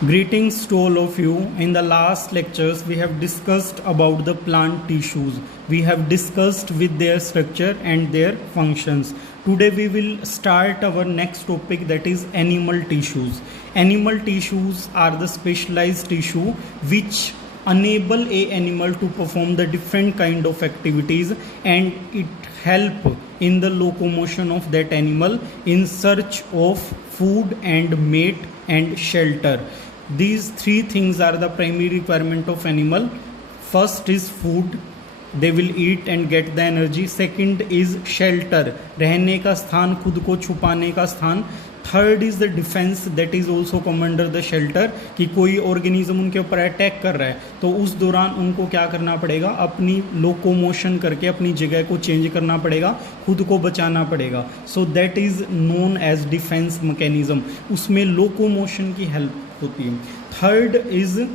Greetings to all of you. In the last lectures, we have discussed about the plant tissues. We have discussed with their structure and their functions. Today we will start our next topic, that is animal tissues. Animal tissues are the specialized tissue which enable a animal to perform the different kind of activities, and it help in the locomotion of that animal in search of food and mate and shelter. These three things are the primary requirement of animal. First is food, they will eat and get the energy. Second is shelter, रहने का स्थान, खुद को छुपाने का स्थान. Third is the defence, that is also come under the shelter, कि कोई ऑर्गेनिज्म उनके ऊपर अटैक कर रहा है तो उस दौरान उनको क्या करना पड़ेगा, अपनी लोकोमोशन करके अपनी जगह को चेंज करना पड़ेगा, खुद को बचाना पड़ेगा. So that is known as defence mechanism. उसमें लोकोमोशन की हेल्प होती है. Third is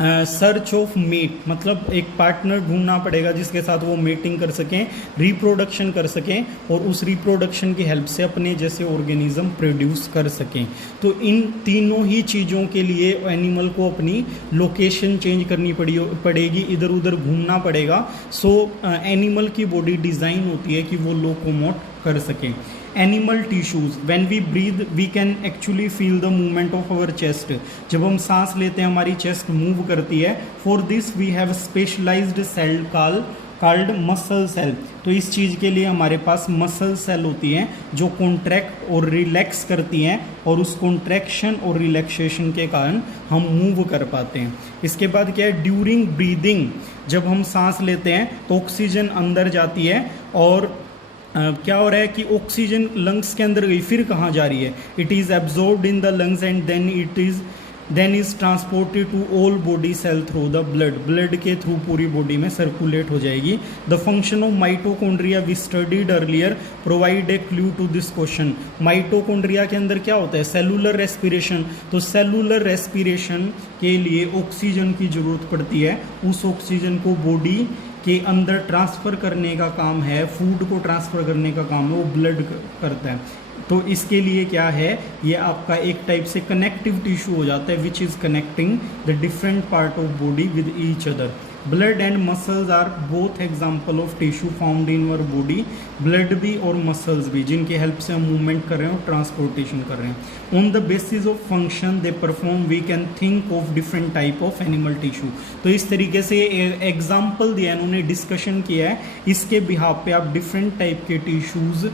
search of mate, मतलब एक पार्टनर ढूंढना पड़ेगा जिसके साथ वो मेटिंग कर सकें, रिप्रोडक्शन कर सकें और उस रिप्रोडक्शन की हेल्प से अपने जैसे ऑर्गेनिज्म प्रोड्यूस कर सकें. तो इन तीनों ही चीज़ों के लिए एनिमल को अपनी लोकेशन चेंज करनी पड़ेगी, इधर उधर घूमना पड़ेगा. सो एनिमल की बॉडी डिज़ाइन होती है कि वो लोकोमोट कर सकें. Animal tissues, when we breathe we can actually feel the movement of our chest. जब हम सांस लेते हैं हमारी चेस्ट मूव करती है. For this we have specialised cell called muscle cell. तो इस चीज़ के लिए हमारे पास मसल सेल होती हैं जो कॉन्ट्रैक्ट और रिलैक्स करती हैं, और उस कॉन्ट्रैक्शन और रिलैक्सेशन के कारण हम मूव कर पाते हैं. इसके बाद क्या है, ड्यूरिंग ब्रीदिंग, जब हम सांस लेते हैं तो ऑक्सीजन अंदर जाती है और क्या हो रहा है कि ऑक्सीजन लंग्स के अंदर गई, फिर कहाँ जा रही है, it is absorbed in the lungs and then is transported to all body cell through the blood के थ्रू पूरी बॉडी में सर्कुलेट हो जाएगी. The function of mitochondria we studied earlier provide a clue to this question. Mitochondria के अंदर क्या होता है, सेलुलर रेस्पिरेशन. तो सेलुलर रेस्पिरेशन के लिए ऑक्सीजन की जरूरत पड़ती है. उस ऑक्सीजन को बॉडी के अंदर ट्रांसफ़र करने का काम है, फूड को ट्रांसफ़र करने का काम है, वो ब्लड करता है. तो इसके लिए क्या है, ये आपका एक टाइप से कनेक्टिव टिश्यू हो जाता है which is connecting the different part of body with each other. Blood and muscles are both example of tissue found in our body. Blood भी और मसल्स भी, जिनकी हेल्प से हम मूवमेंट कर रहे हैं और ट्रांसपोर्टेशन कर रहे हैं. On the basis of function they perform we can think of different type of animal tissue. तो इस तरीके से एग्जाम्पल दिया है, उन्होंने डिस्कशन किया है, इसके बिहाफ पे आप डिफरेंट टाइप के टिश्यूज़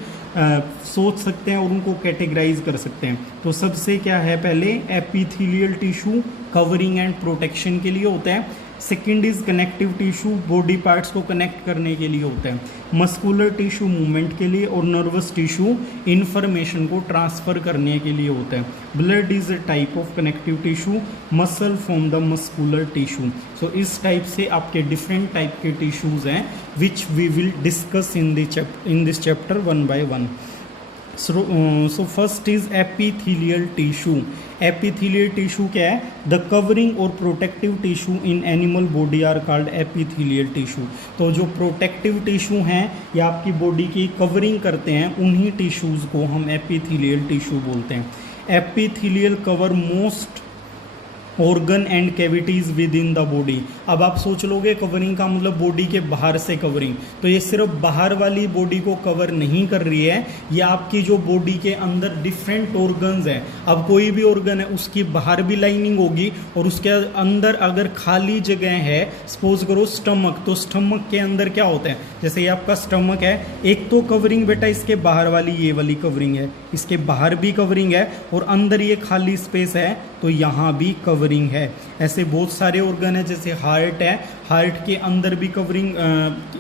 सोच सकते हैं और उनको कैटेगराइज कर सकते हैं. तो सबसे क्या है, पहले epithelial tissue covering and protection के लिए होता है. Second is connective tissue, body parts को कनेक्ट करने के लिए होता है. मस्कुलर टिश्यू मूवमेंट के लिए, और नर्वस टिश्यू इंफॉर्मेशन को ट्रांसफ़र करने के लिए होता है. Blood is a type of connective tissue, muscle from the muscular tissue. So इस टाइप से आपके डिफरेंट टाइप के टिश्यूज़ हैं which we will discuss in this chapter one by one. So first is epithelial tissue. Epithelial tissue क्या है, the covering और protective tissue in animal body are called epithelial tissue. तो जो protective tissue हैं या आपकी body की covering करते हैं, उन्हीं टिश्यूज़ को हम epithelial tissue बोलते हैं. Epithelial cover most organ and cavities with in the body. अब आप सोच लोगे कवरिंग का मतलब बॉडी के बाहर से कवरिंग, तो ये सिर्फ बाहर वाली बॉडी को कवर नहीं कर रही है, ये आपकी जो बॉडी के अंदर डिफरेंट ऑर्गन्स हैं. अब कोई भी ऑर्गन है उसकी बाहर भी लाइनिंग होगी और उसके अंदर अगर खाली जगह है, सपोज करो स्टमक, तो स्टमक के अंदर क्या होता है, जैसे ये आपका स्टमक है, एक तो कवरिंग बेटा इसके बाहर वाली ये वाली कवरिंग है, इसके बाहर भी कवरिंग है और अंदर ये खाली स्पेस है तो यहाँ भी कवरिंग है. ऐसे बहुत सारे ऑर्गन है, जैसे हार्ट है, हार्ट के अंदर भी कवरिंग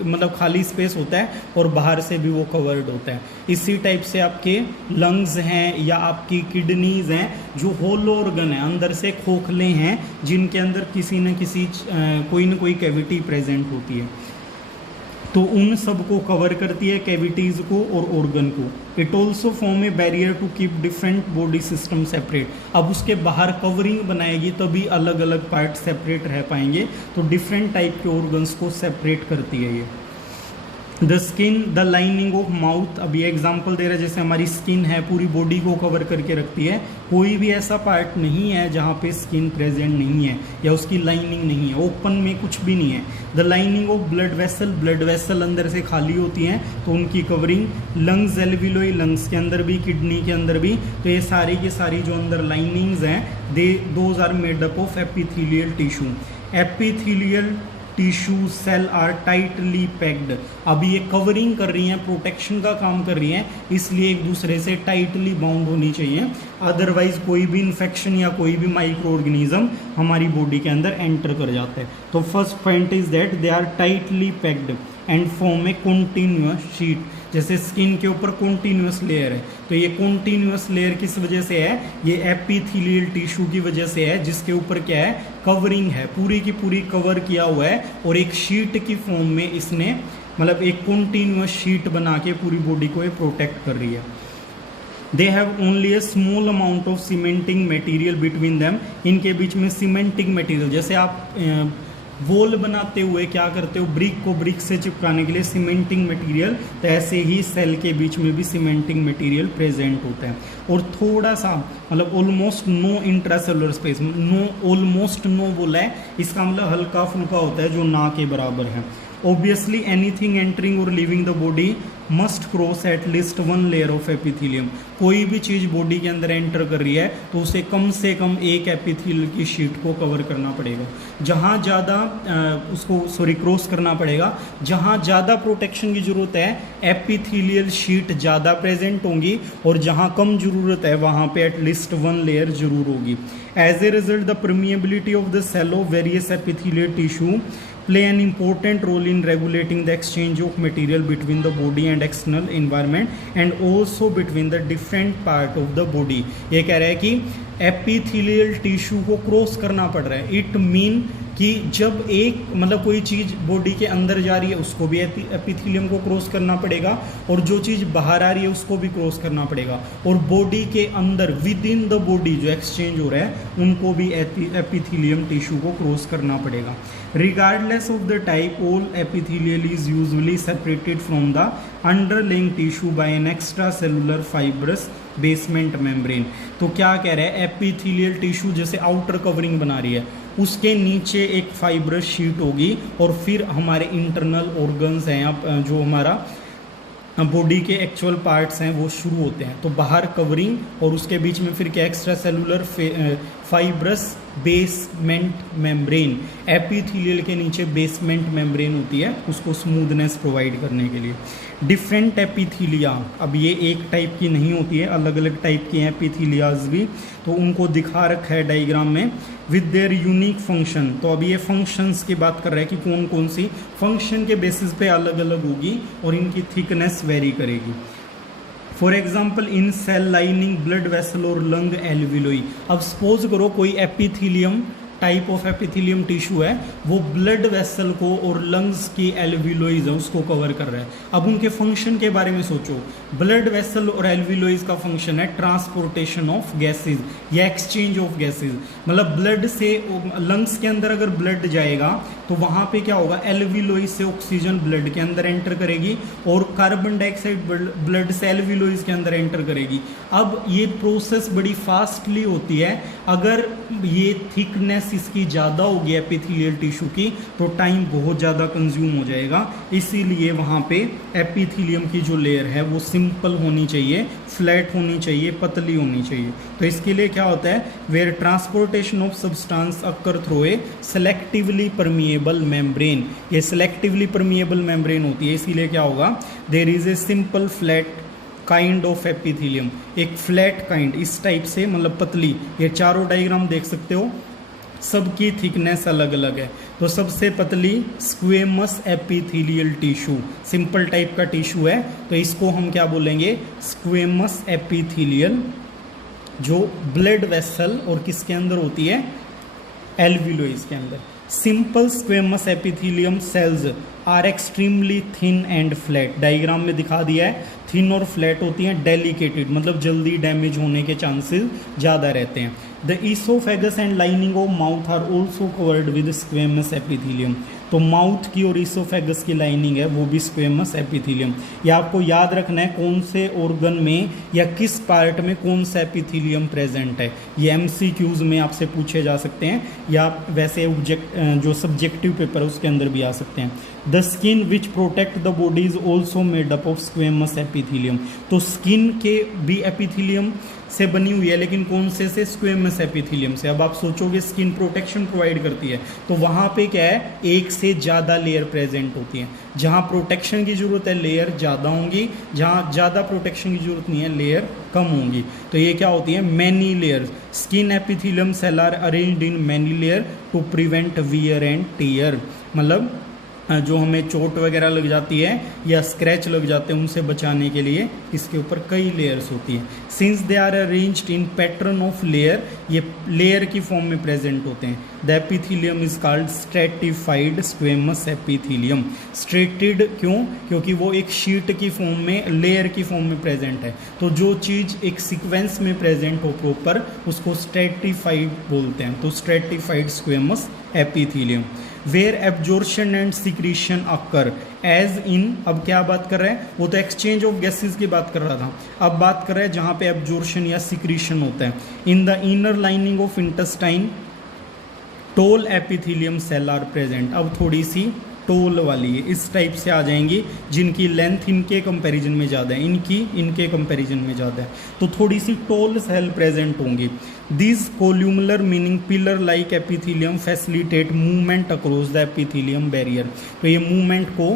मतलब खाली स्पेस होता है और बाहर से भी वो कवर्ड होता है. इसी टाइप से आपके लंग्स हैं या आपकी किडनीज हैं, जो होलो ऑर्गन है, अंदर से खोखले हैं, जिनके अंदर किसी न किसी कोई न कोई कैविटी प्रेजेंट होती है. तो उन सब को कवर करती है, कैविटीज़ को और ऑर्गन को. It also form a barrier to keep different body system separate. अब उसके बाहर कवरिंग बनाएगी तभी अलग अलग पार्ट सेपरेट रह पाएंगे. तो डिफरेंट टाइप के ऑर्गन्स को सेपरेट करती है ये. The skin the lining of mouth, अब ये एग्जाम्पल दे रहा है जैसे हमारी स्किन है पूरी बॉडी को कवर करके रखती है, कोई भी ऐसा पार्ट नहीं है जहाँ पे स्किन प्रेजेंट नहीं है या उसकी लाइनिंग नहीं है, ओपन में कुछ भी नहीं है। The lining of blood vessel, blood vessel अंदर से खाली होती हैं तो उनकी कवरिंग। लंग्स एल्विलोई, लंग्स के अंदर भी, किडनी के अंदर भी, तो ये सारी की सारी जो अंदर लाइनिंग्स हैं those are made up of epithelial tissue. Epithelial tissue cell are tightly packed, अभी ये कवरिंग कर रही हैं, प्रोटेक्शन का काम कर रही हैं, इसलिए एक दूसरे से टाइटली बाउंड होनी चाहिए, अदरवाइज कोई भी इन्फेक्शन या कोई भी माइक्रो ऑर्गेनिज्म हमारी बॉडी के अंदर एंटर कर जाता है। तो first point is that they are tightly packed and form a continuous sheet. जैसे स्किन के ऊपर कॉन्टिन्यूअस लेयर है, तो ये कॉन्टिन्यूअस लेयर किस वजह से है, ये एपिथेलियल टिश्यू की वजह से है, जिसके ऊपर क्या है, कवरिंग है, पूरी की पूरी कवर किया हुआ है और एक शीट की फॉर्म में इसने मतलब एक कॉन्टिन्यूअस शीट बना के पूरी बॉडी को ये प्रोटेक्ट कर रही है। They have only A small amount of cementing material between them, इनके बीच में सीमेंटिंग मटेरियल, जैसे आप वॉल बनाते हुए क्या करते हो, ब्रिक को ब्रिक से चिपकाने के लिए सीमेंटिंग मटेरियल, तो ऐसे ही सेल के बीच में भी सीमेंटिंग मटेरियल प्रेजेंट होता है। और थोड़ा सा मतलब almost no intracellular space, no almost no बोला है, इसका मतलब हल्का फुल्का होता है जो ना के बराबर है। Obviously anything entering or leaving the body must cross at least one layer of epithelium, कोई भी चीज़ बॉडी के अंदर एंटर कर रही है तो उसे कम से कम एक एपिथेलियल की शीट को कवर करना पड़ेगा, जहाँ ज़्यादा क्रॉस करना पड़ेगा, जहाँ ज़्यादा प्रोटेक्शन की ज़रूरत है एपिथेलियल शीट ज़्यादा प्रेजेंट होंगी और जहाँ कम ज़रूरत है वहाँ पे एटलीस्ट वन लेयर जरूर होगी। As a result the permeability of the cell of various epithelial tissue play an important role in regulating the exchange of material between the body and external environment and also between the different part of the body। ये कह रहा है कि epithelial tissue को cross करना पड़ रहा है, इट मीन कि जब एक मतलब कोई चीज़ बॉडी के अंदर जा रही है उसको भी एपिथेलियम को क्रॉस करना पड़ेगा और जो चीज़ बाहर आ रही है उसको भी क्रॉस करना पड़ेगा, और बॉडी के अंदर विद इन द बॉडी जो एक्सचेंज हो रहा है उनको भी एपिथेलियम टिश्यू को क्रॉस करना पड़ेगा। Regardless of the type, all epithelial is usually separated from the underlying tissue by an extracellular fibrous basement membrane। तो क्या कह रहा है, एपिथेलियल टिश्यू जैसे आउटर कवरिंग बना रही है, उसके नीचे एक फाइब्रस शीट होगी और फिर हमारे इंटरनल ऑर्गन्स हैं जो हमारा बॉडी के एक्चुअल पार्ट्स हैं वो शुरू होते हैं। तो बाहर कवरिंग और उसके बीच में फिर क्या, extra cellular fibrous basement membrane, epithelial के नीचे बेसमेंट मेम्ब्रेन होती है उसको स्मूथनेस प्रोवाइड करने के लिए। डिफरेंट एपिथेलिया, अब ये एक टाइप की नहीं होती है, अलग अलग टाइप की हैं एपिथेलियाज भी, तो उनको दिखा रखा है डायग्राम में विद देयर यूनिक फंक्शन। तो अभी ये फंक्शंस की बात कर रहा है कि कौन कौन सी फंक्शन के बेसिस पे अलग अलग होगी और इनकी थिकनेस वेरी करेगी। For example in cell lining blood vessel और लंग एल्विलोई। अब सपोज करो कोई epithelium type of epithelium tissue है वो ब्लड वेसल को और लंग्स की एल्विलोइज है उसको कवर कर रहा है। अब उनके फंक्शन के बारे में सोचो, ब्लड वेसल और एल्विलोइज का फंक्शन है ट्रांसपोर्टेशन ऑफ गैसेज या एक्सचेंज ऑफ गैसेज, मतलब ब्लड से लंग्स के अंदर अगर ब्लड जाएगा तो वहाँ पे क्या होगा, एल्विलोइज से ऑक्सीजन ब्लड के अंदर एंटर करेगी और कार्बन डाइऑक्साइड ब्लड से एल्विलोइज के अंदर एंटर करेगी। अब ये प्रोसेस बड़ी फास्टली होती है, अगर ये थिकनेस इसकी ज़्यादा होगी एपिथेलियल टिश्यू की तो टाइम बहुत ज़्यादा कंज्यूम हो जाएगा, इसीलिए वहाँ पे एपिथेलियम की जो लेयर है वो सिंपल होनी चाहिए, फ्लैट होनी चाहिए, पतली होनी चाहिए। तो इसके लिए क्या होता है, where transportation of substance occur through a selectively permeable membrane, ये सेलेक्टिवली परमिएबल मेम्ब्रेन होती है, इसीलिए क्या होगा, there is a simple flat kind of epithelium, एक फ्लैट काइंड इस टाइप से, मतलब पतली। ये चारों डायग्राम देख सकते हो, सबकी थिकनेस अलग अलग है। तो सबसे पतली squamous epithelial tissue, simple type का टिश्यू है तो इसको हम क्या बोलेंगे, स्क्वेमस एपिथेलियल, जो ब्लड वेसल और किसके अंदर होती है, एल्विलोइज के अंदर। Simple squamous epithelium cells are extremely thin and flat, diagram में दिखा दिया है, थिन और फ्लैट होती हैं, डेलिकेटेड मतलब जल्दी डैमेज होने के चांसेस ज़्यादा रहते हैं। The oesophagus and lining of mouth are also covered with squamous epithelium. तो तो माउथ की और इसोफेगस की लाइनिंग है वो भी स्क्वेमस एपिथेलियम। या आपको याद रखना है कौन से ऑर्गन में या किस पार्ट में कौन सा एपिथेलियम प्रेजेंट है, ये एमसीक्यूज में आपसे पूछे जा सकते हैं या वैसे जो सब्जेक्टिव पेपर है उसके अंदर भी आ सकते हैं। The skin which protect the body is also made up of squamous epithelium. तो स्किन के भी एपिथेलियम से बनी हुई है, लेकिन कौन से स्क्वेमस एपिथेलियम से। अब आप सोचोगे स्किन प्रोटेक्शन प्रोवाइड करती है, तो वहाँ पे क्या है, एक से ज़्यादा लेयर प्रेजेंट होती हैं। जहाँ प्रोटेक्शन की जरूरत है लेयर ज़्यादा होंगी, जहाँ ज़्यादा प्रोटेक्शन की जरूरत नहीं है लेयर कम होंगी। तो ये क्या होती है, many layers. Skin epithelium cell are arranged in many layer to prevent wear and tear. मतलब जो हमें चोट वगैरह लग जाती है या स्क्रैच लग जाते हैं उनसे बचाने के लिए इसके ऊपर कई लेयर्स होती हैं। Since they are arranged in pattern of layer, ये लेयर की फॉर्म में प्रेजेंट होते हैं। The epithelium is called stratified squamous epithelium. Stratified क्यों, क्योंकि वो एक शीट की फॉर्म में, लेयर की फॉर्म में प्रेजेंट है। तो जो चीज़ एक सीक्वेंस में प्रेजेंट हो प्रॉपर उसको स्ट्रेटिफाइड बोलते हैं। तो stratified squamous epithelium. Where absorption and secretion occur as in. अब क्या बात कर रहे हैं, वो तो एक्सचेंज ऑफ गैसेस की बात कर रहा था, अब बात कर रहे हैं जहाँ पे एब्जॉर्प्शन या सिक्रीशन होता है। In the inner lining of intestine tall epithelium cell are present. अब थोड़ी सी टोल वाली है, इस टाइप से आ जाएंगी जिनकी लेंथ इनके कंपैरिजन में ज़्यादा है, इनके कंपैरिजन में ज़्यादा है, तो थोड़ी सी टोल सेल प्रेजेंट होंगी। This columnar meaning pillar like epithelium facilitate movement across the epithelium barrier. तो ये मूवमेंट को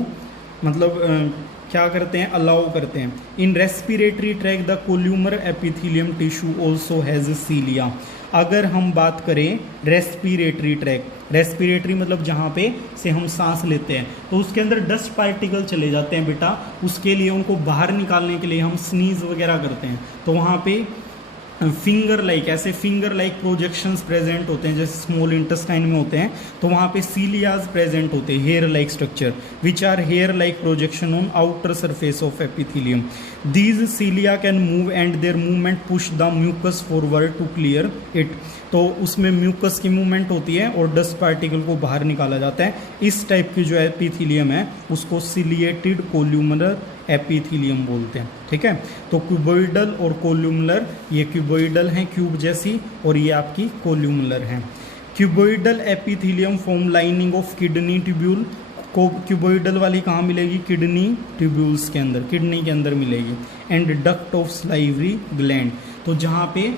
मतलब क्या करते हैं, अलाउ करते हैं। In respiratory tract the columnar epithelium tissue also has cilia. अगर हम बात करें रेस्पिरेटरी ट्रैक, रेस्पिरेटरी मतलब जहाँ पे से हम सांस लेते हैं, तो उसके अंदर डस्ट पार्टिकल चले जाते हैं बेटा, उसके लिए उनको बाहर निकालने के लिए हम स्नीज वगैरह करते हैं, तो वहाँ पे फिंगर लाइक, ऐसे फिंगर लाइक प्रोजेक्शंस प्रेजेंट होते हैं जैसे स्मॉल इंटेस्टाइन में होते हैं, तो वहाँ पे सीलियाज प्रेजेंट होते हैं, hair like structure which are hair like projection on outer surface of epithelium. These cilia can move and their movement push the mucus forward to clear it. तो उसमें म्यूकस की मूवमेंट होती है और डस्ट पार्टिकल को बाहर निकाला जाता है। इस टाइप की जो एपिथेलियम है उसको सिलिएटेड कोल्यूमुलर एपिथेलियम बोलते हैं। ठीक है, तो क्यूबोइडल और कोल्यूमुलर, ये क्यूबोइडल हैं क्यूब जैसी, और ये आपकी कोल्यूमुलर हैं। Cuboidal epithelium form lining of kidney tubule. को क्यूबोइडल वाली कहाँ मिलेगी, किडनी ट्यूब्यूल्स के अंदर, किडनी के अंदर मिलेगी। And duct of salivary gland, तो जहाँ पे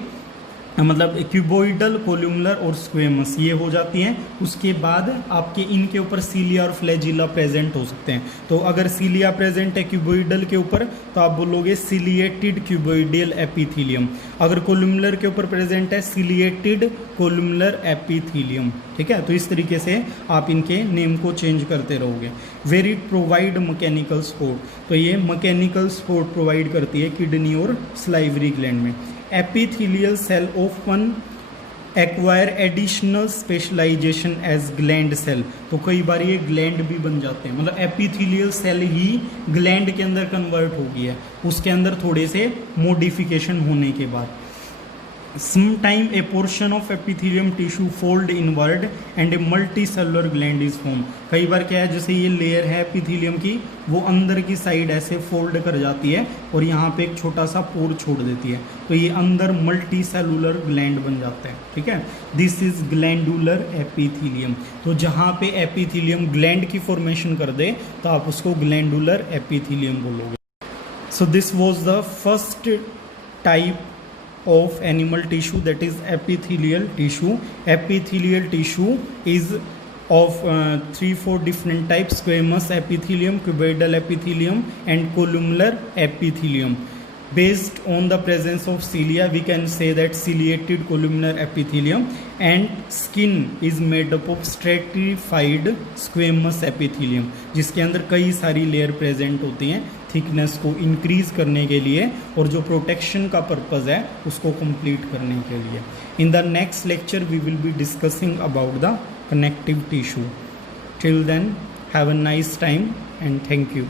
मतलब क्यूबोइडल, कोल्यूमुलर और स्क्वेमस ये हो जाती हैं। उसके बाद आपके इनके ऊपर सीलिया और फ्लैजिला प्रेजेंट हो सकते हैं। तो अगर सीलिया प्रेजेंट है क्यूबोइडल के ऊपर तो आप बोलोगे सिलिएटेड क्यूबोइडल एपिथेलियम। अगर कोल्यूमुलर के ऊपर प्रेजेंट है सिलिएटेड कोल्यूमुलर एपिथेलियम। ठीक है, तो इस तरीके से आप इनके नेम को चेंज करते रहोगे। Where it provide mechanical support, तो ये मैकेनिकल सपोर्ट प्रोवाइड करती है किडनी और सलाइवरी ग्लैंड में। Epithelial cell often acquire additional specialisation as gland cell, तो कई बार ये ग्लैंड भी बन जाते हैं, मतलब एपिथेलियल सेल ही ग्लैंड के अंदर कन्वर्ट हो गया है उसके अंदर थोड़े से मॉडिफिकेशन होने के बाद। Sometime a portion of epithelium tissue fold inward and a multicellular gland is formed। कई बार क्या है, जैसे ये लेयर है एपिथेलियम की, वो अंदर की साइड ऐसे फोल्ड कर जाती है और यहाँ पे एक छोटा सा पोर छोड़ देती है, तो ये अंदर मल्टी सेलुलर ग्लैंड बन जाता है। ठीक है, दिस इज ग्लैंडुलर एपिथेलियम। तो जहाँ पे एपिथेलियम ग्लैंड की फॉर्मेशन कर दे तो आप उसको ग्लैंडुलर एपिथेलियम बोलोगे। So this was the first type of animal tissue, that is epithelial tissue. Epithelial tissue is of 3-4 different types: squamous epithelium, cuboidal epithelium and columnar epithelium. Based on the presence of cilia, we can say that ciliated columnar epithelium, and skin is made up of stratified squamous epithelium, जिसके अंदर कई सारी layer present होती हैं thickness को increase करने के लिए और जो प्रोटेक्शन का पर्पज़ है उसको कंप्लीट करने के लिए। In the next lecture we will be discussing about the connective tissue. Till then have a nice time and thank you.